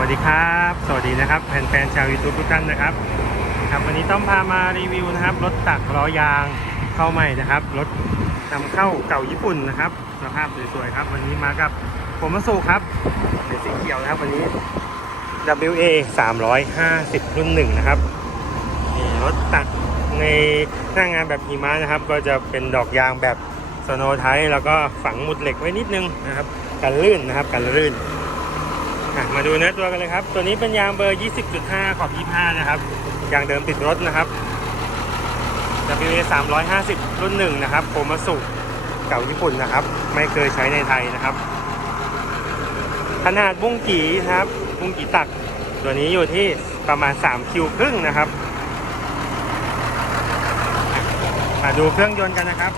วัสดีครับ สวัสดีนะครับแฟนๆชาวยูทูบทุกท่านนะครับครับ วันนี้ต้องพามารีวิวนะครับรถตักล้อยางเข้าใหม่นะครับรถนำเข้าเก่าญี่ปุ่นนะครับสภาพสวยๆครับ วันนี้มากับผมมาสุครับเป็นสีเขียวนะครับวันนี้ WA 350 รุ่นหนึ่งนะครับรถตักในหน้างานแบบหิมะนะครับ ก็จะเป็นดอกยางแบบสโนไทแล้วก็ฝังมุดเหล็กไว้นิดนึงนะครับกันลื่นนะครับกันลื่น อะมาดูเนื้อตัวกันเลยครับ ตัวนี้เป็นยางเบอร์ 20.5 ขอบ 25 นะครับ ยางเดิมติดรถนะครับ WA 350 รุ่นหนึ่งนะครับโคมาสุเก่าญี่ปุ่นนะครับ ไม่เคยใช้ในไทยนะครับ ขนาดบุ้งกีนะครับบุ้งกีตัก ตัวนี้อยู่ที่ประมาณ 3 คิวครึ่งนะครับ มาดูเครื่องยนต์กันนะครับ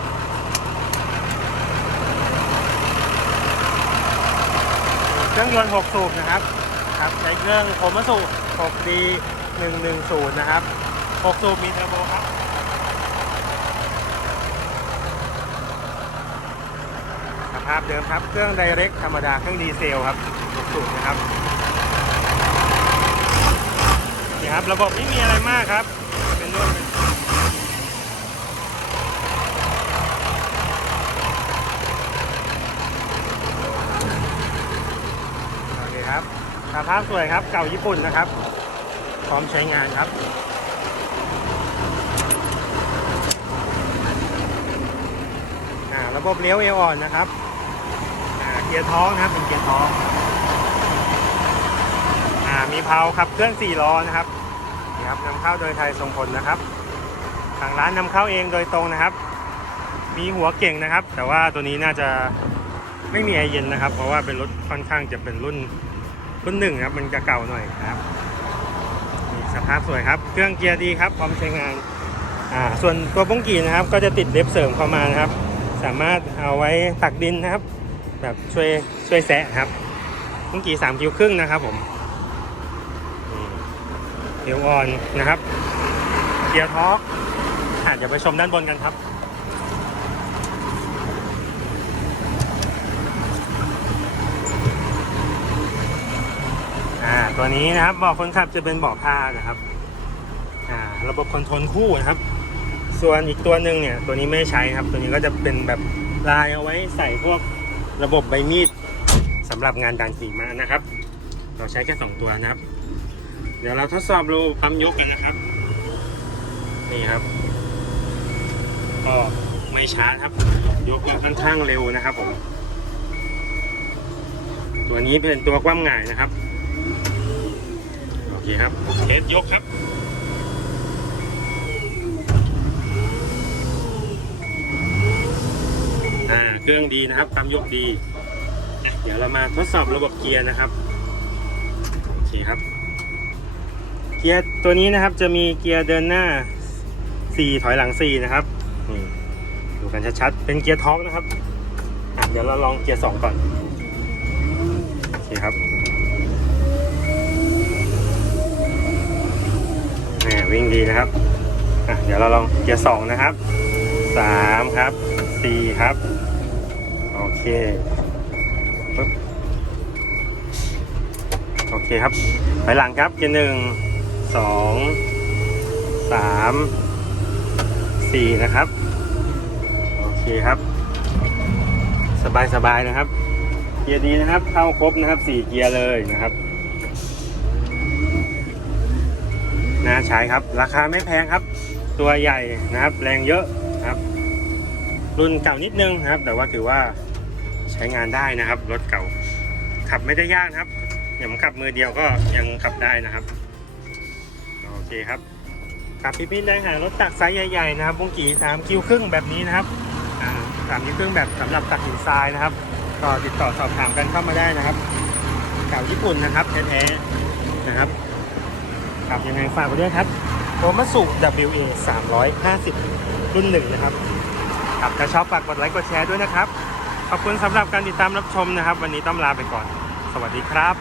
เครื่องยนต์ 6 สูบนะครับครับใช้เครื่องโคมาสุ 6D 110 นะครับ 6 สูบมีเทอร์โบครับสภาพเดิมครับ เครื่องไดเรกธรรมดาเครื่องดีเซลครับ 6 สูบนะครับนี่ครับ ระบบไม่มีอะไรมากครับ เป็นรุ่นโอเคครับ สภาพสวยครับ เก่าญี่ปุ่นนะครับ พร้อมใช้งานครับอ่าระบบเลี้ยวเอวอ่อนนะครับอ่าเกียร์ท้องนะครับ เป็นเกียร์ท้องอ่ามีเพลาขับเคลื่อน4ล้อนะครับนี่ครับนำเข้าโดยไทยทรงพลนะครับ ทางร้านนำเข้าเองโดยตรงนะครับ มีหัวเก่งนะครับ แต่ว่าตัวนี้น่าจะไม่มีแอร์เย็นนะครับ เพราะว่าเป็นรถค่อนข้างจะเป็นรุ่น รุ่นหนึ่งครับมันจะเก่าหน่อยครับนี่สภาพสวยครับ เครื่องเกียร์ดีครับพร้อมใช้งานอ่าส่วนตัวบุ้งกีนะครับ ก็จะติดเล็บเสริมเข้ามานะครับ สามารถเอาไว้ตักดินนะครับ แบบช่วยช่วยแซะครับบุ้งกีสามคิวครึ่งนะครับผมเดี๋ยวอ่อนนะครับ เกียร์ท็อกอะเดี๋ยวไปชมด้านบนกันครับ ตัวนี้นะครับเบาะคนขับจะเป็นเบาะผ้านะครับอ่าระบบคอนโทรลคู่นะครับ ส่วนอีกตัวหนึ่งเนี่ยตัวนี้ไม่ใช้ครับ ตัวนี้ก็จะเป็นแบบลายเอาไว้ใส่พวกระบบใบมีดสำหรับงานดันสีมานะครับ เราใช้แค่สองตัวนะครับ เดี๋ยวเราทดสอบรูปั๊มยกกันนะครับ นี่ครับ ก็ไม่ช้าครับ ยกค่อนข้างเร็วนะครับผมตัวนี้เป็นตัวกว้างหง่ายนะครับ เคครับเทสยกครับอ่าเครื่องดีนะครับปั๊มยกดี เดี๋ยวเรามาทดสอบระบบเกียร์นะครับโอเคครับ เกียร์ตัวนี้นะครับจะมีเกียร์เดินหน้า 4 ถอยหลัง 4 นะครับนี่ดูกันชัดๆเป็นเกียร์ท็อปนะครับเดี๋ยวเราลองเกียร์ 2 ก่อนโอเคครับแหม วิ่งดีนะครับอะเดี๋ยวเราลองเกียร์2นะครับ3ครับ4ครับ โอเคปึ๊บโอเคครับถอยหลังครับเกียร์หนึ่งสองสามสี่นะครับ โอเคครับ สบายสบายนะครับ เกียร์ดีนะครับ เข้าครบนะครับสี่เกียร์เลยนะครับ น่าใช้ครับ ราคาไม่แพงครับ ตัวใหญ่นะครับ แรงเยอะครับ รุ่นเก่านิดนึงนะครับ แต่ว่าถือว่าใช้งานได้นะครับรถเก่า ขับไม่ได้ยากครับอย่างขับมือเดียวก็ยังขับได้นะครับโอเคครับขับพี่พี่ได้หารถตักไซส์ใหญ่ๆนะครับบุ้งกี่สามคิวครึ่งแบบนี้นะครับสามคิวครึ่งแบบสำหรับตักหินทรายนะครับก็ติดต่อสอบถามกันเข้ามาได้นะครับเก่าญี่ปุ่นนะครับแท้ๆนะครับ ครับยังไงฝากไว้ด้วยครับโอมาสุ WA 350 รุ่นหนึ่งนะครับครับถ้าชอบฝากกดไลค์กดแชร์ด้วยนะครับ ขอบคุณสำหรับการติดตามรับชมนะครับ วันนี้ต้องลาไปก่อน สวัสดีครับ